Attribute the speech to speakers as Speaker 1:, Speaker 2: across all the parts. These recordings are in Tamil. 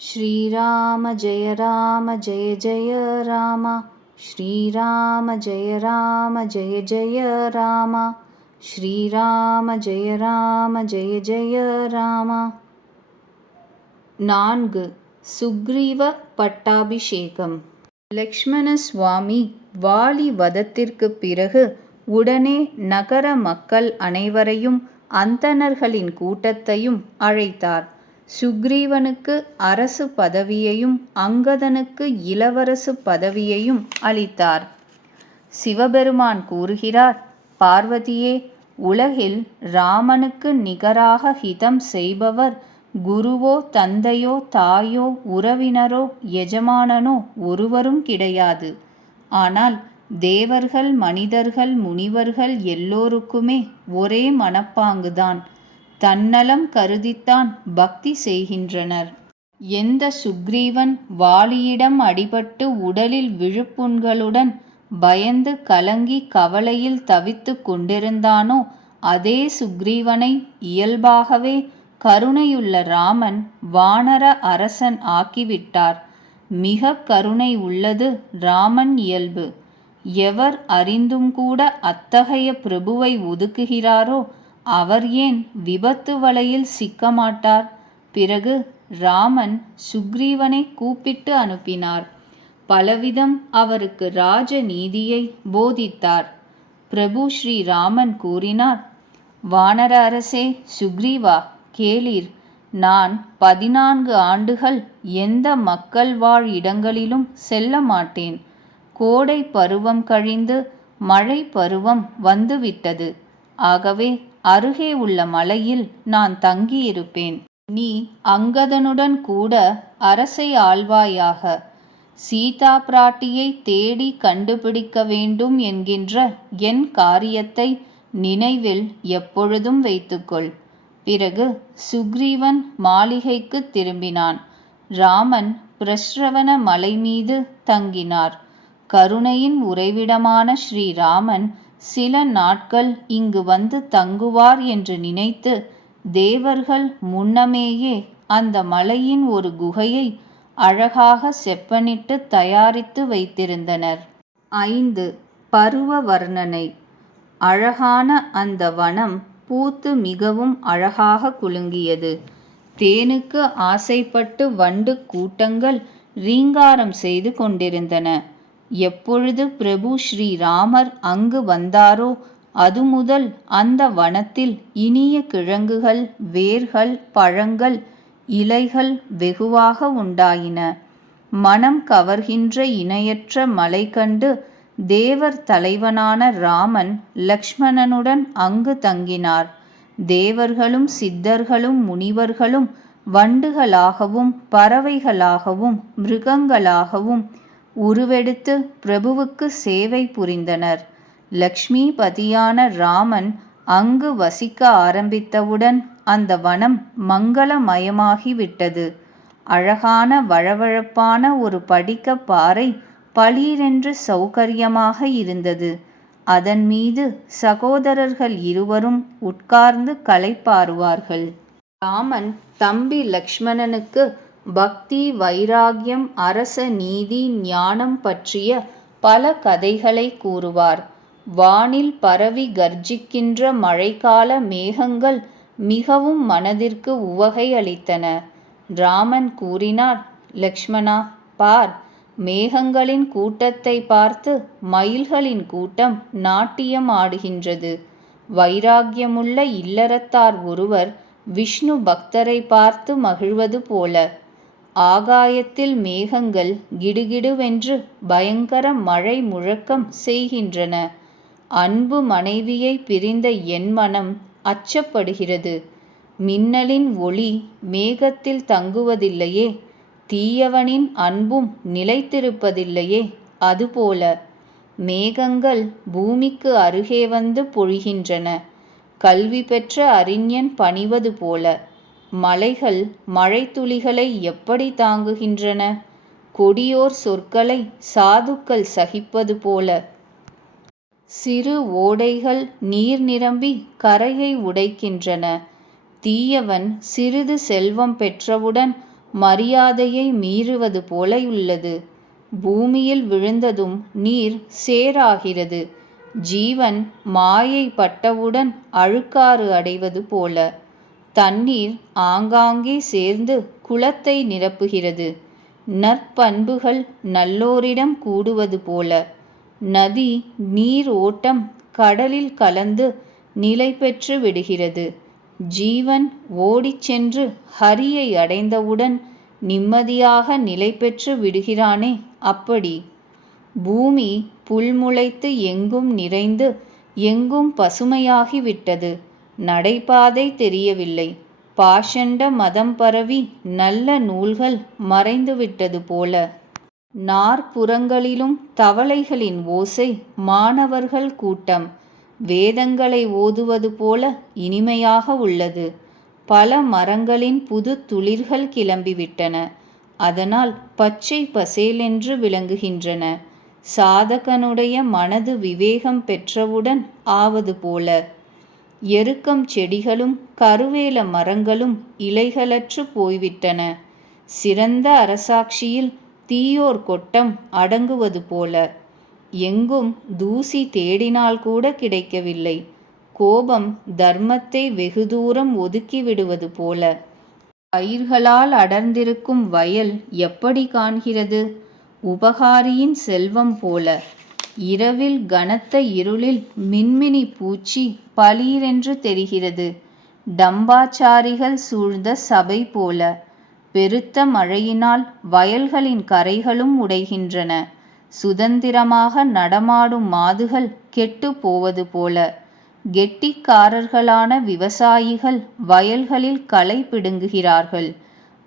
Speaker 1: श्रीराम जय राम जय जय राम श्रीराम जय राम जय जय राम श्रीराम जय राम जय जय राम நான்கு சுக்ரீவ பட்டாபிஷேகம் லக்ஷ்மண சுவாமி வாலி வதத்திற்குப் பிறகு உடனே நகர மக்கள் அனைவரையும் அந்தணர்களின் கூட்டத்தையும் அழைத்தார் சுக்ரீவனுக்கு அரசு பதவியையும் அங்கதனுக்கு இளவரசு பதவியையும் அளித்தார். சிவபெருமான் கூறுகிறார் பார்வதியே உலகில் ராமனுக்கு நிகராக ஹிதம் செய்பவர் குருவோ தந்தையோ தாயோ உறவினரோ எஜமானனோ ஒருவரும் கிடையாது. ஆனால் தேவர்கள் மனிதர்கள் முனிவர்கள் எல்லோருக்குமே ஒரே மனப்பாங்குதான். தன்னலம் கருதித்தான் பக்தி செய்கின்றனர். எந்த சுக்ரீவன் வாலியிடம் அடிபட்டு உடலில் விழுப்புண்களுடன் பயந்து கலங்கி கவலையில் தவித்து கொண்டிருந்தானோ அதே சுக்ரீவனை இயல்பாகவே கருணையுள்ள ராமன் வானர அரசன் ஆக்கிவிட்டார். மிக கருணை உள்ளது ராமன் இயல்பு. எவர் அறிந்தும் கூட அத்தகைய பிரபுவை ஒதுக்குகிறாரோ அவர் ஏன் விபத்து வலையில் சிக்கமாட்டார்? பிறகு ராமன் சுக்ரீவனை கூப்பிட்டு அனுப்பினார். பலவிதம் அவருக்கு ராஜ நீதியை போதித்தார். பிரபு ஸ்ரீ ராமன் கூறினார் வானர அரசே சுக்ரீவா கேளீர். நான் பதினான்கு ஆண்டுகள் எந்த மக்கள் வாழ் இடங்களிலும் செல்ல மாட்டேன். கோடை பருவம் கழிந்து மழை பருவம் வந்துவிட்டது. ஆகவே அருகே உள்ள மலையில் நான் தங்கியிருப்பேன். நீ அங்கதனுடன் கூட அரசை ஆள்வாயாக. சீதா பிராட்டியை தேடி கண்டுபிடிக்க வேண்டும் என்கின்ற என் காரியத்தை நினைவில் எப்பொழுதும் வைத்துக்கொள். பிறகு சுக்ரீவன் மாளிகைக்கு திரும்பினான். ராமன் பிரஸ்ரவண மலை மீது தங்கினார். கருணையின் உறைவிடமான ஸ்ரீராமன் சில நாட்கள் இங்கு வந்து தங்குவார் என்று நினைத்து தேவர்கள் முன்னமேயே அந்த மலையின் ஒரு குகையை அழகாக செப்பனிட்டு தயாரித்து வைத்திருந்தனர். ஐந்து. பருவ வர்ணனை அழகான அந்த வனம் பூத்து மிகவும் அழகாக குலுங்கியது. தேனுக்கு ஆசைப்பட்டு வண்டு கூட்டங்கள் ரீங்காரம் செய்து கொண்டிருந்தன. எப்பொழுது பிரபு ஸ்ரீராமர் அங்கு வந்தாரோ அது முதல் அந்த வனத்தில் இனிய கிழங்குகள் வேர்கள் பழங்கள் இலைகள் வெகுவாக உண்டாயின. மனம் கவர்கின்ற இணையற்ற மலை கண்டு தேவர் தலைவனான ராமன் லக்ஷ்மணனுடன் அங்கு தங்கினார். தேவர்களும் சித்தர்களும் முனிவர்களும் வண்டுகளாகவும் பறவைகளாகவும் மிருகங்களாகவும் உருவெடுத்து பிரபுவுக்கு சேவை புரிந்தனர். லக்ஷ்மிபதியான ராமன் அங்கு வசிக்க ஆரம்பித்தவுடன் அந்த வனம் மங்களமயமாகிவிட்டது. அழகான வழவழப்பான ஒரு படிக்க பாறை பளீரென்று சௌகரியமாக இருந்தது. அதன் மீது சகோதரர்கள் இருவரும் உட்கார்ந்து களைப்பாருவார்கள் ராமன் தம்பி லக்ஷ்மணனுக்கு பக்தி வைராகியம் அரச நீதி ஞானம் பற்றிய பல கதைகளை கூறுவார். வானில் பரவி கர்ஜிக்கின்ற மழைக்கால மேகங்கள் மிகவும் மனதிற்கு உவகை அளித்தன. ராமன் கூறினார் லக்ஷ்மணா பார். மேகங்களின் கூட்டத்தை பார்த்து மயில்களின் கூட்டம் நாட்டியம் ஆடுகின்றது. வைராக்கியமுள்ள இல்லறத்தார் ஒருவர் விஷ்ணு பக்தரை பார்த்து மகிழ்வது போல. ஆகாயத்தில் மேகங்கள் கிடுகிடுவென்று பயங்கர மழை முழக்கம் செய்கின்றன. அன்பு மனைவியை பிரிந்த என் மனம் அச்சப்படுகிறது. மின்னலின் ஒளி மேகத்தில் தங்குவதில்லையே தீயவனின் அன்பும் நிலைத்திருப்பதில்லையே அதுபோல மேகங்கள் பூமிக்கு அருகே வந்து பொழிகின்றன. கல்வி பெற்ற அறிஞன் பணிவது போல மலைகள் மழைத்துளிகளை எப்படி தாங்குகின்றன? கொடியோர் சொற்களை சாதுக்கள் சகிப்பது போல. சிறு ஓடைகள் நீர் நிரம்பி கரையை உடைக்கின்றன. தீயவன் சிறிது செல்வம் பெற்றவுடன் மரியாதையை மீறுவது போலையுள்ளது. பூமியில் விழுந்ததும் நீர் சேராகிறது. ஜீவன் மாயை பட்டவுடன் அழுக்காறு அடைவது போல. தண்ணீர் ஆங்காங்கே சேர்ந்து குளத்தை நிரப்புகிறது. நற்பண்புகள் நல்லோரிடம் கூடுவது போல. நதி நீர் ஓட்டம் கடலில் கலந்து நிலை பெற்று விடுகிறது. ஜீவன் ஓடிச் சென்று ஹரியை அடைந்தவுடன் நிம்மதியாக நிலை பெற்று விடுகிறானே அப்படி. பூமி புல்முளைத்து எங்கும் நிறைந்து எங்கும் பசுமையாகிவிட்டது நடைபாதை தெரியவில்லை. பாஷண்ட மதம் பரவி நல்ல நூல்கள் மறைந்துவிட்டது போல. நாற்புறங்களிலும் தவளைகளின் ஓசை மாணவர்கள் கூட்டம். வேதங்களை ஓதுவது போல இனிமையாக உள்ளது. பல மரங்களின் புது துளிர்கள் கிளம்பிவிட்டன. அதனால் பச்சை பசேலென்று விளங்குகின்றன. சாதகனுடைய மனது விவேகம் பெற்றவுடன் ஆவது போல. எருக்கம் செடிகளும் கருவேல மரங்களும் இலைகளற்று போய்விட்டன. சிறந்த அரசாட்சியில் தீயோர் கொட்டம் அடங்குவது போல. எங்கும் தூசி தேடினால் கூட கிடைக்கவில்லை. கோபம் தர்மத்தை வெகு தூரம் ஒதுக்கிவிடுவது போல. பயிர்களால் அடர்ந்திருக்கும் வயல் எப்படி காண்கிறது? உபகாரியின் செல்வம் போல. இரவில் கனத்த இருளில் மின்மினி பூச்சி பளீரென்று தெரிகிறது. டம்பாச்சாரிகள் சூழ்ந்த சபை போல பெருத்த மழையினால் வயல்களின் கரைகளும் உடைகின்றன. சுதந்திரமாக நடமாடும் மாதுகள் கெட்டு போவது போல கெட்டிக்காரர்களான விவசாயிகள் வயல்களில் களை பிடுங்குகிறார்கள்.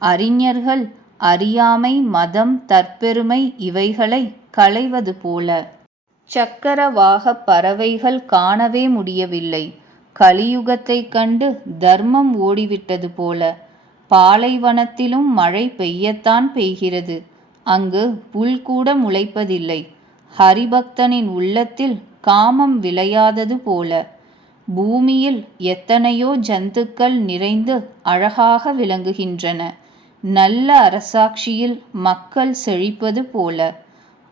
Speaker 1: அறிஞர்கள் அறியாமை மதம் தற்பெருமை இவைகளை களைவது போல சக்கரவாகப் பறவைகள் காணவே முடியவில்லை. கலியுகத்தைக் கண்டு தர்மம் ஓடிவிட்டது போல. பாலைவனத்திலும் மழை பெய்யத்தான் பெய்கிறது. அங்கு புல் கூட முளைப்பதில்லை. ஹரிபக்தனின் உள்ளத்தில் காமம் விளையாதது போல. பூமியில் எத்தனையோ ஜந்துக்கள் நிறைந்து அழகாக விளங்குகின்றன. நல்ல அரசாட்சியில் மக்கள் செழிப்பது போல.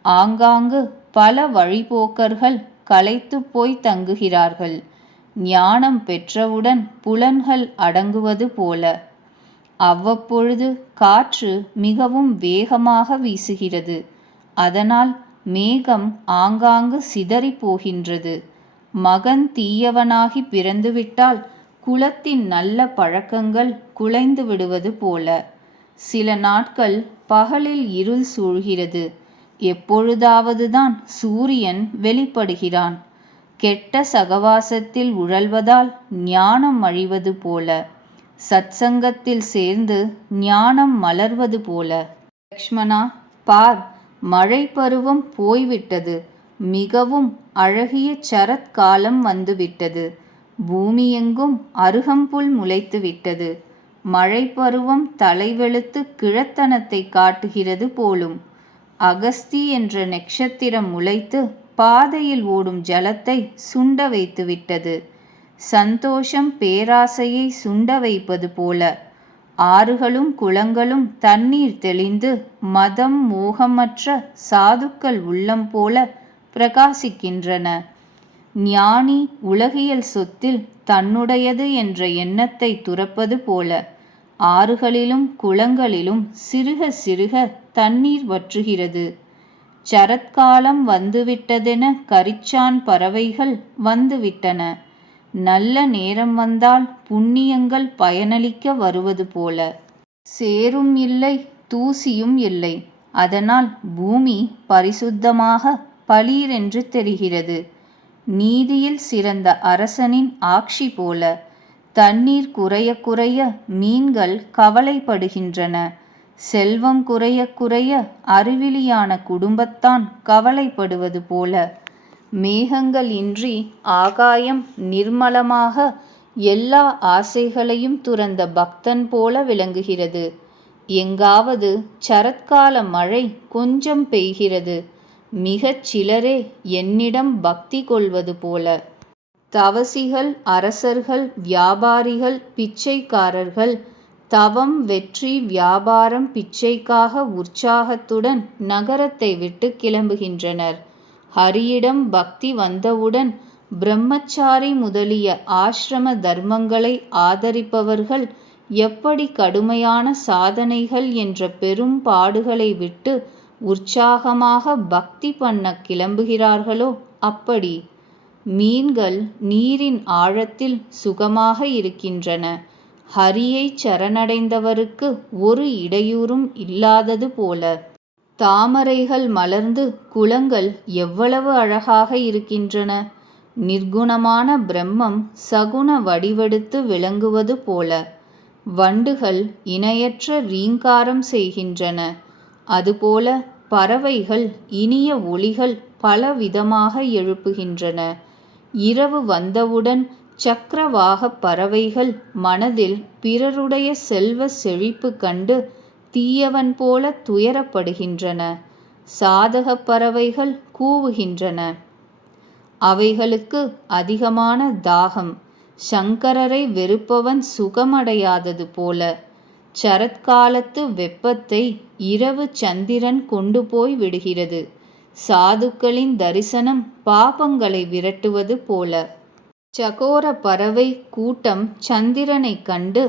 Speaker 1: ஆங்காங்கு பல வழிபோக்கர்கள் களைத்துப் போய் தங்குகிறார்கள். ஞானம் பெற்றவுடன் புலன்கள் அடங்குவது போல. அவ்வப்பொழுது காற்று மிகவும் வேகமாக வீசுகிறது. அதனால் மேகம் ஆங்காங்கு சிதறி போகின்றது. மகன் தீயவனாகி பிறந்துவிட்டால் குலத்தின் நல்ல பழக்கங்கள் குலைந்து விடுவது போல. சில நாட்கள் பகலில் இருள் சூழ்கிறது. எப்பொழுதாவதுதான் சூரியன் வெளிப்படுகிறான். கெட்ட சகவாசத்தில் உழல்வதால் ஞானம் அழிவது போல சத்சங்கத்தில் சேர்ந்து ஞானம் மலர்வது போல. லக்ஷ்மணா பார் மழை பருவம் போய்விட்டது. மிகவும் அழகிய சரத்காலம் வந்துவிட்டது. பூமியெங்கும் அருகம்புல் முளைத்து விட்டது மழை பருவம் தலைவெழுத்து கிழத்தனத்தை காட்டுகிறது போலும் அகஸ்தி என்ற நட்சத்திரம் முளைத்து பாதையில் ஓடும் ஜலத்தை சுண்ட வைத்து விட்டது சந்தோஷம் பேராசையை சுண்ட வைப்பது போல ஆறுகளும் குளங்களும் தண்ணீர் தெளிந்து மதம் மோகமற்ற சாதுக்கள் உள்ளம் போல பிரகாசிக்கின்றன. ஞானி உலகியல் சொத்தில் தன்னுடையது என்ற எண்ணத்தை துறப்பது போல ஆறுகளிலும் குளங்களிலும் சிறுக சிறுக தண்ணீர் வற்றுகிறது. சரத்காலம் வந்துவிட்டதென கரிச்சான் பறவைகள் வந்துவிட்டன. நல்ல நேரம் வந்தால் புண்ணியங்கள் பயனளிக்க வருவது போல. சேரும் இல்லை தூசியும் இல்லை. அதனால் பூமி பரிசுத்தமாக பளீரென்று தெரிகிறது. நீதியில் சிறந்த அரசனின் ஆட்சி போல. தண்ணீர் குறைய குறைய மீன்கள் கவலைப்படுகின்றன. செல்வம் குறைய குறைய அறிவிலியான குடும்பத்தான் கவலைப்படுவது போல. மேகங்கள் இன்றி ஆகாயம் நிர்மலமாக எல்லா ஆசைகளையும் துறந்த பக்தன் போல விளங்குகிறது. எங்காவது சரத்கால மழை கொஞ்சம் பெய்கிறது. மிகச் சிலரே என்னிடம் பக்தி கொள்வது போல. தவசிகள் அரசர்கள் வியாபாரிகள் பிச்சைக்காரர்கள் தவம் வெற்றி வியாபாரம் பிச்சைக்காக உற்சாகத்துடன் நகரத்தை விட்டு கிளம்புகின்றனர். ஹரியிடம் பக்தி வந்தவுடன் பிரம்மச்சாரி முதலிய ஆசிரம தர்மங்களை ஆதரிப்பவர்கள் எப்படி கடுமையான சாதனைகள் என்ற பெரும் பாடுகளை விட்டு உற்சாகமாக பக்தி பண்ண கிளம்புகிறார்களோ அப்படி. மீன்கள் நீரின் ஆழத்தில் சுகமாக இருக்கின்றன. ஹரியை சரணடைந்தவருக்கு ஒரு இடையூறும் இல்லாதது போல. தாமரைகள் மலர்ந்து குளங்கள் எவ்வளவு அழகாக இருக்கின்றன. நிர்குணமான பிரம்மம் சகுன வடிவெடுத்து விளங்குவது போல. வண்டுகள் இணையற்ற ரீங்காரம் செய்கின்றன. அதுபோல பறவைகள் இனிய ஒளிகள் பலவிதமாக எழுப்புகின்றன. இரவு வந்தவுடன் சக்கரவாக பறவைகள் மனதில் பிறருடைய செல்வ செழிப்பு கண்டு தீயவன் போல துயரப்படுகின்றன. சாதக பறவைகள் கூவுகின்றன. அவைகளுக்கு அதிகமான தாகம். சங்கரரை வெறுப்பவன் சுகமடையாதது போல. சரத்காலத்து வெப்பத்தை இரவு சந்திரன் கொண்டு போய் விடுகிறது. சாதுக்களின் தரிசனம் பாபங்களை விரட்டுவது போல. சகோர பறவை கூட்டம் சந்திரனை கண்டு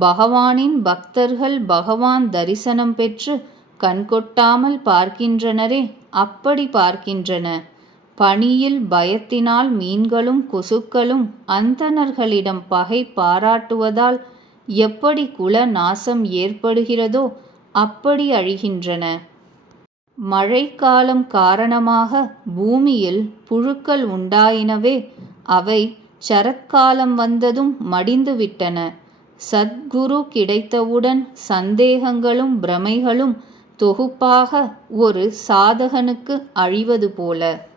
Speaker 1: பகவானின் பக்தர்கள் பகவான் தரிசனம் பெற்று கண்கொட்டாமல் பார்க்கின்றனரே அப்படி பார்க்கின்றன. பனியில் பயத்தினால் மீன்களும் கொசுக்களும் அந்தணர்களிடம் பகை பாராட்டுவதால் எப்படி குல நாசம் ஏற்படுகிறதோ அப்படி அழிகின்றன. மழைக்காலம் காரணமாக பூமியில் புழுக்கள் உண்டாயினவே அவை சரத்காலம் வந்ததும் மடிந்துவிட்டன. சத்குரு கிடைத்தவுடன் சந்தேகங்களும் பிரமைகளும் தொகுப்பாக ஒரு சாதகனுக்கு அழிவது போல.